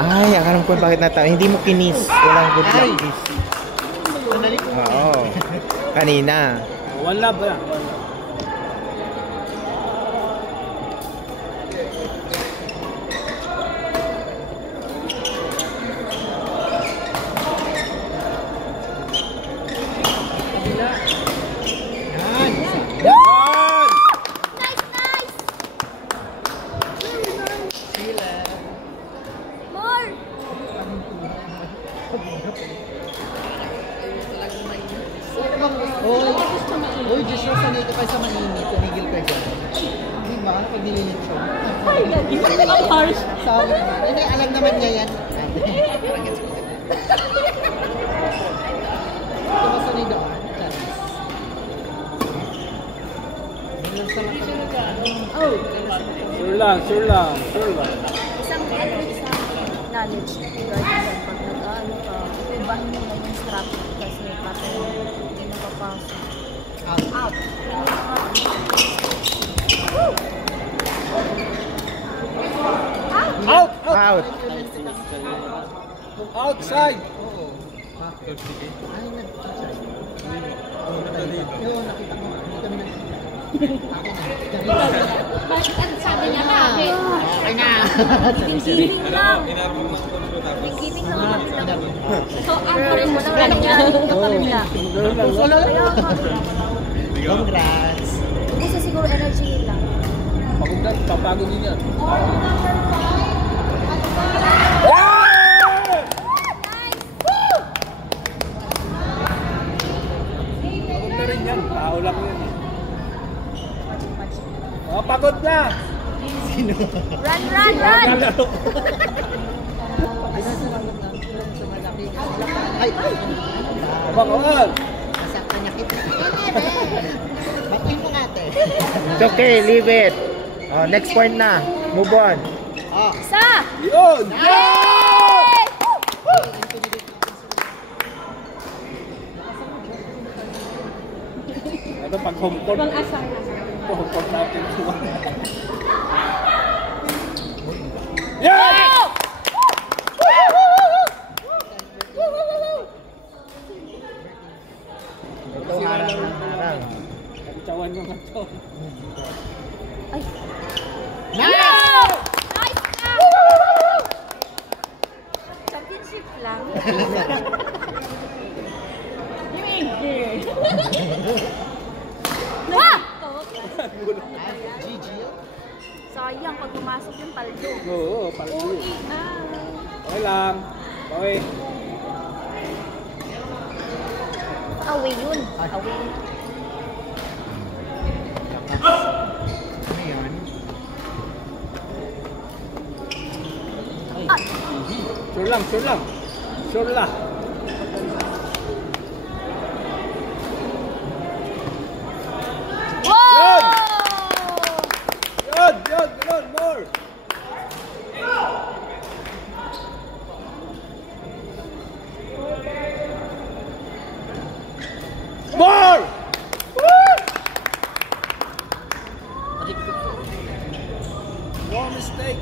Ay, akalam ko bakit natawa. Hindi mo kinis. Walang good luck kiss. Oo. Kanina. One love ba? Uy, Diyos mo, sanay ka pa sa mainit. Tumigil ka dyan. Di ba? Pag nililit siya. Ay, ang harsh. Sabi ko. Hindi, alam naman niya yan. Ito ba sanay doon? Sure lang, sure lang, sure lang. Isang knowledge regarding pag nag-ano ka, ibahin mo lang yung strategy kasi patay hindi napapasok. Out. Out. Outside. Ay, nag-outside. Yun, nakita ko. Hindi kami Bakit ang sabi niya bakit? okay na. Giving lang. Giving lang. So, ang rin mo lang kanya yung kapamilya. Congrats. Kasi siguro energy nila. Pagod na, papagod din yan. Pagod na rin yan. Tao lang yan. Oh, pagod na! Sino? Run! Ay! Bakawal! Nasaktan niya kita. Batiin mo nga, te. It's okay, leave it. Oh, next point na. Move on. Oh. Isa! Yun! Yay! Ano pag home court? Home court natin. Yeah! Ito harang. Katawan yung katawan. Ay! Nice! Nice na! Championship lang. Wah! GG. Sayang pag pumasok yung paldo. Oo, paldo. Okay lang. Okay. Away yun. Away. Ano yan? Sure lang, sure lang. Sure lang. Wow! Yun, ganun, more. More! No mistake.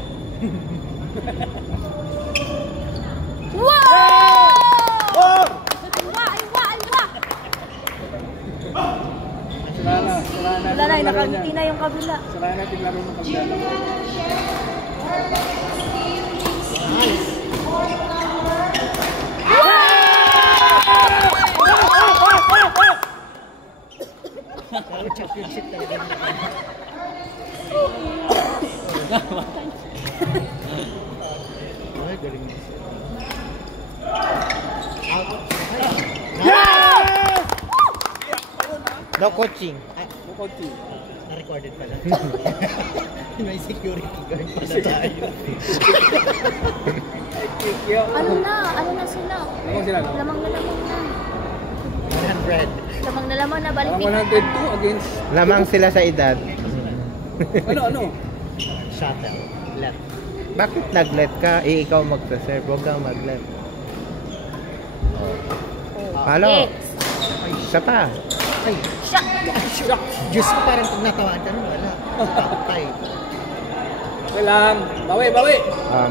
Wow! More! Aywa! Wala na, nakangiti na yung kabila. Sala natin laro ng kabila. Championship talaga. Ay, galing mo. No coaching. Bukonti. Na-recorded pala. May security guard pala tayo. Ano na sila? Ano sila? Lamang na. 100. Lamang na balik. 102 against... Lamang sila sa edad. Ano? Shuttle. Left. Bakit nag-let ka? Ikaw magsaserve. Huwag kang mag-let. Halo. Next. Isa pa. Ay, Shock. Diyos ko, parang pag natawaan ka nun, wala. Patay. Okay lang. Bawi.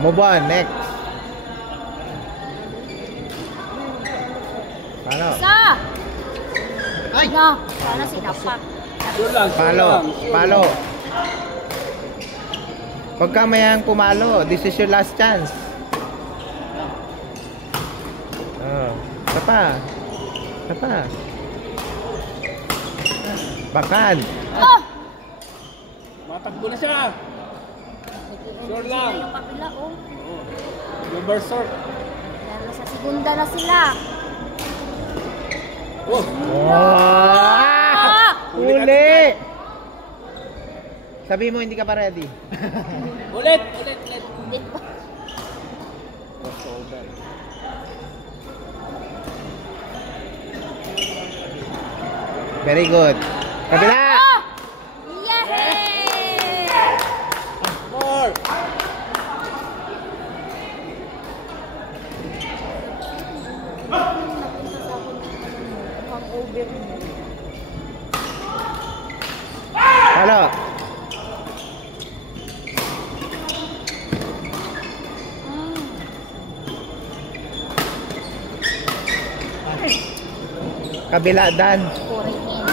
Move on. Next. Palo. Isa! Ay! No, sana sinapak. Sure lang. Palo. Palo. Huwag ka mayang pumalo. This is your last chance. Oh. Isa pa. Isa pa. Bakad. Oh! Matakbo na siya. Sure lang. Yung kapila, oh. Reverse sort. Dahil sa segunda na sila. Oh! Oh! Uli! Sabi mo hindi ka pa ready. Ulit! Hindi pa. Very good. Kabila! Oh! Yay! More! Hangover mo. Palo. Kabila, Dan.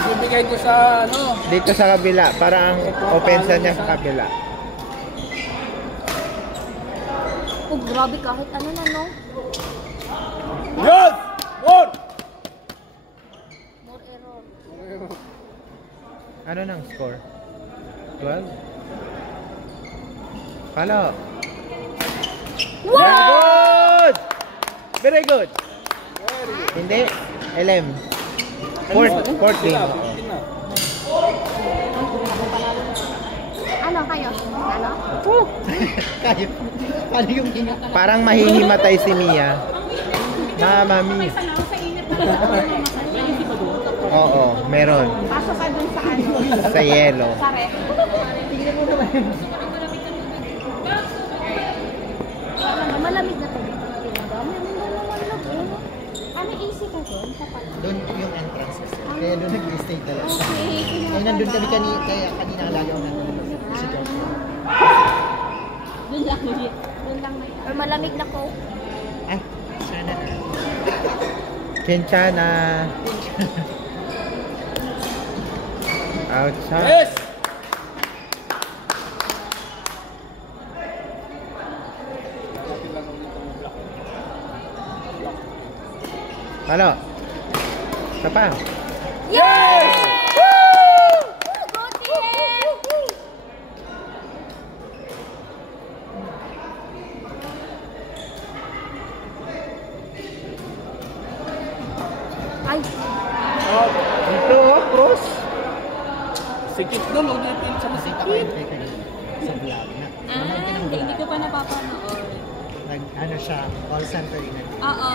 Ibibigay ko sa ano. Dito sa kabila. Para ang opensa niya sa kabila. Oh, grabe kahit ano na, no? Yes! More! More error. Ano nang score? 12? Palo. Wow! Very good! Hindi. 11. 14. Ano kayo? Ano? Kayo. Ano yung hinga? Parang mahihimatay si Mia. Mama Mia. Oo, meron. Pasok ka dun sa ano? Sa yelo. Sa ref. Tingnan mo naman. Malamig na tubig. Meron na naman na po. Ano easy ka dun? Doon yung entrance kasi. Kaya doon nag-stay talaga. Okay. Kaya nandun kami kaya kanina lagaw na si George. Doon lang ulit. Doon lang may... Or malamig na ko. Ay, sana na. Chinchana. Outside. Yes! Palo. Isa pa. Yes! Woo! Go team! Ay! Dito, cross. Sikip doon. Huwag niyo pilit sa Nakita ko yung teka kanina sa vlog na. Hindi ko pa napapanood. Ano siya, call center in it. Oo.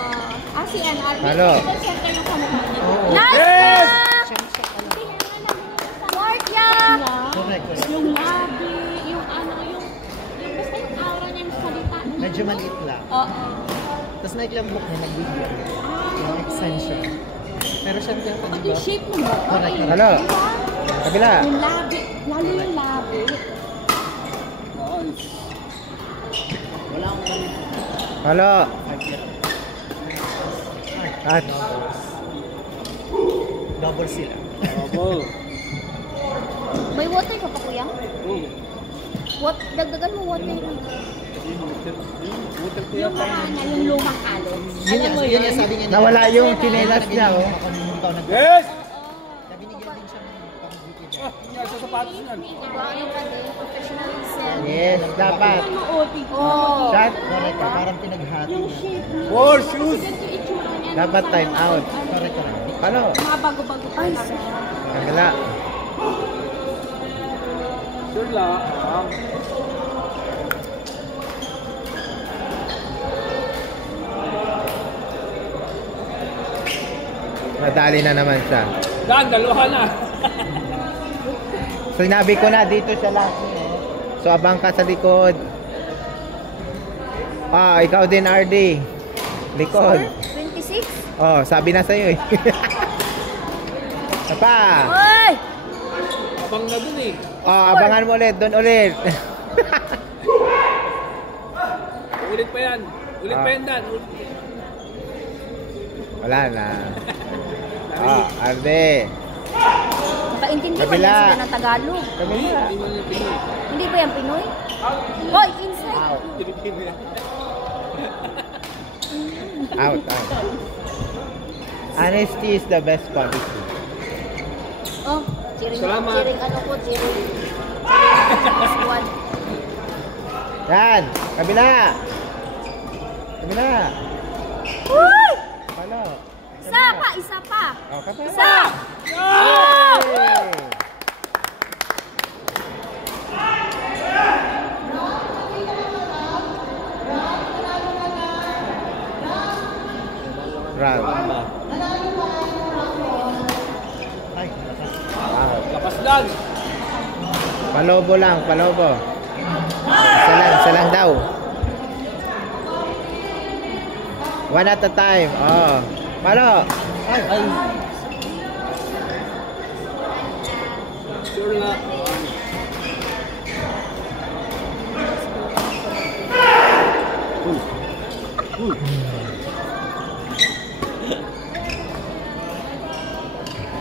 Ah, si ano, Halo. Call center na sa mukha niya. Oo. Last Yes! na! Siya pala. Martia! Correct, correct. Yung labi, yung ano, yung basta yung aura niya yung salita. Medyo maliit lang. Oo. Tapos naglambok niya, nagbibigay. Yung extension. Pero syempre, di Pati ba? yung shape mo. Correct, correct. Halo. Kabila. Yung labi, lalo yung labi. Halo. Touch. Double sila. Double. May water ka pa, kuya? Oh. What? Dagdagan mo water. Butal ko Yung yan. mga niya, yung lumang alon. Yun Alam mo yun yun? yung sabi niya. Nawala yung chinelas niya, oh. Yes! Binigyan din siya ng pang-duty Ah, yung sa sapatos niyan. Diba? Ano ka din? Professionalism. Yes, dapat. Manood. Oh! Shot. Correct, parang pinaghati Yung niya. shape niya. Four shoes. Ganito yung itsura niya. Dapat time out. Correct, correct. Halo. Mga bago-bago pa lang. Kabila. Sure lang. Nadali na naman siya. Dan, dalawa na. Sinabi ko na, dito siya lang. So, abang ka sa likod. Ah, ikaw din, RD. Likod. 26? Oh, sabi na sa'yo eh. Apa. Oy! Abang na dun eh. Oh, abangan mo ulit. Doon ulit. Ulit pa yan. Ulit pa yan, Dan. Wala na. Ah, Arde. Nakaintindi mo Kabila. yan sila ng Tagalog. Kabila. Hindi ba yan Pinoy? Hoy, inside! Out. Honesty is the best policy. Oh, cheering Salamat. cheering squad. Yan. Kabila. Kabila. Uy! Palo. Isa pa! Oh, kabila. Isa! Yay! Round. Out. Lapas lang. Palobo lang, palobo. Isa lang daw. One at a time. Oh. Palo. Ay. Sure nga.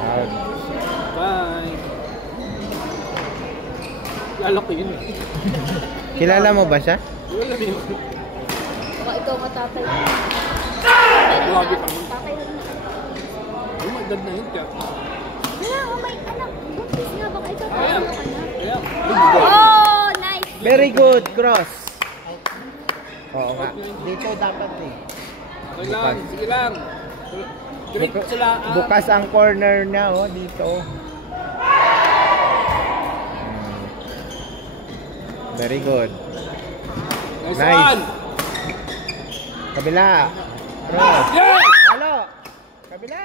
Out. Bye. Lalo ko yun. Kilala mo ba siya? Wala yun. Baka ikaw matatay. Grabe pa. Tatay na naman. Yung magdad na yun. Kaya. Wala, oh my anak. Buntis nga baka ikaw Kaya. tatay ka na. Kaya. Oh, nice. Very good, cross. Oo nga. Dito dapat eh. Okay lang. Sige lang. Direct sila. Bukas ang corner na oh dito. Very good. Nice Nice. one. Kabila. Cross. Yeah! Halo. Kabila.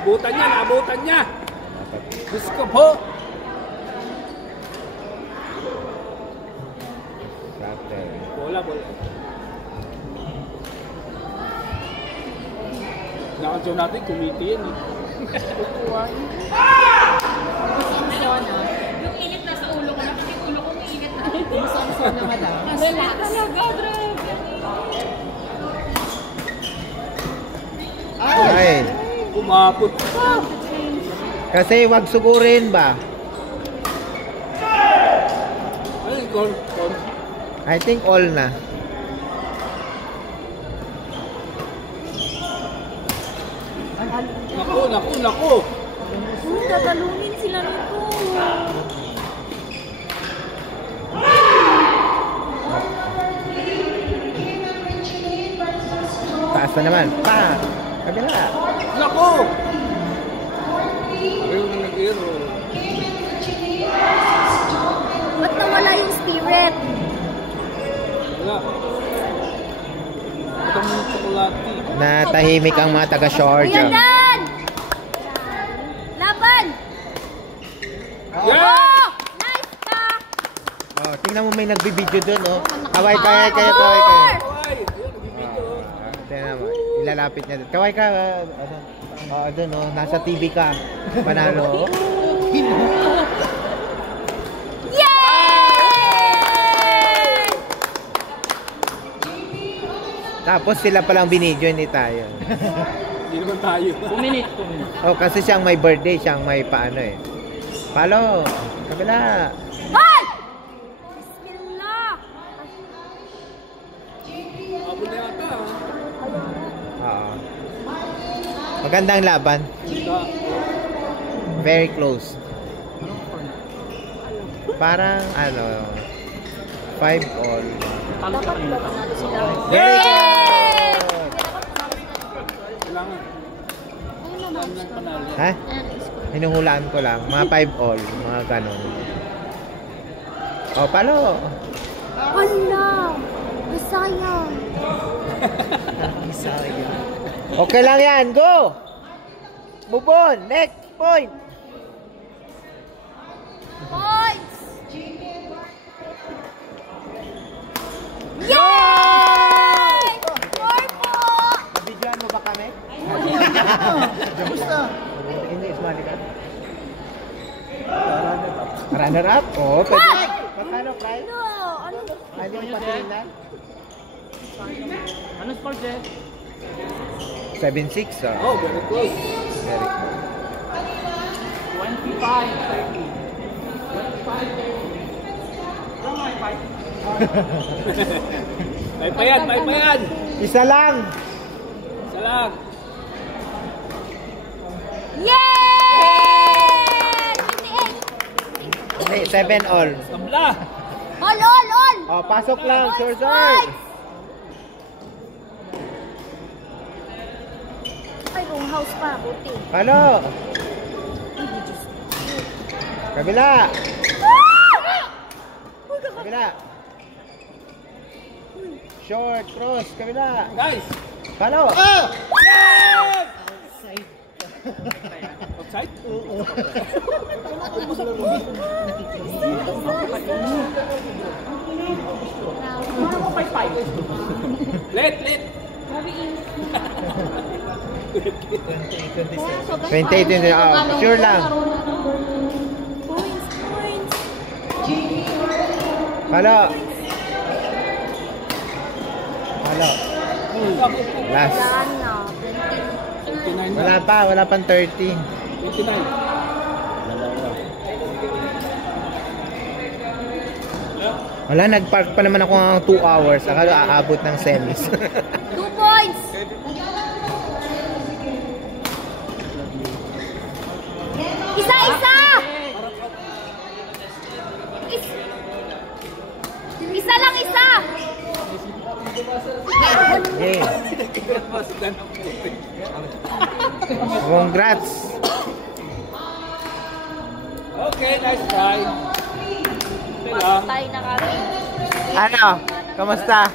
Abutan niya. Abutan niya. Diyos ko po. Bola. Nakadyo natin, kumiti yan eh. Kukuha. Yung init na sa ulo ko, nakikita yung ulo ko may init na. Saan na madam? Relax. Talaga, grabe. Ay. Kumapot. Kasi wag sugurin ba? Ano yung call? I think all na. Naku. Tatalunin sila nito. Taas na naman. Pa! Kabila. Naku! Ayaw na nag-hero. Ba't nawala yung spirit? Wala. Ito mo yung tsokolate. Natahimik ang mga Ayan, taga-Georgia. Dan! Laban! Yeah! Oh! Nice ka! Oh, tingnan mo may nagbibideo doon oh. Kaway. Ay! Ayun, nagbibideo. Tingnan mo. Ilalapit niya doon. Kaway ka. Doon oh. Nasa TV ka. Panalo. Yay! Tapos sila palang binidyo, hindi tayo. Hindi naman tayo. Oh, kasi siyang may birthday, siyang may paano eh. Palo. Kabila. Hoy! Bismillah! Abot na yata. Oo. Magandang laban. Very close. Parang ano 5 all. Dapat ba panalo sila? Very Yay! good. Kailangan. Ayun naman. Kailangan panalo. Ha? Ayan, score. Hinuhulaan ko lang. Mga 5 all. Mga ganon. Oh, palo. Hala! Masayang! Okay lang yan. Go! Move on. Next point. Points! Yay! Score po! Nabidyoan mo ba kami? Kamusta? Hindi, sumali ka. Runner up? Oo, pwede. Magkano prize? Ano? Ano? Pwede mo patingin na? Ano score, Jeff? 7-6. Oh, very close. Very 25-30. 25-30. May pa yan, may pa yan. Isa lang. Isa lang. Yay! 58! 7 all. Tabla. All! Oh, pasok lang. Sure, sir. Ay, kung house pa, buti. Halo. Kabila. Kabila. Short, cross, kabila. Guys. Halo. Yes! Outside? Oo. Let. Grabe is. 28 yun. Sure lang. Points. Halo. Halo. Last. Saan na? 29 Wala pang 30. 29. Wala, nagpark pa naman ako ng 2 hours. Akala aabot ng semis. 2 points! Isa! Isa lang, isa! Okay. Congrats. Okay, nice try. Okay lang. Patay na kami. Ano? Kamusta?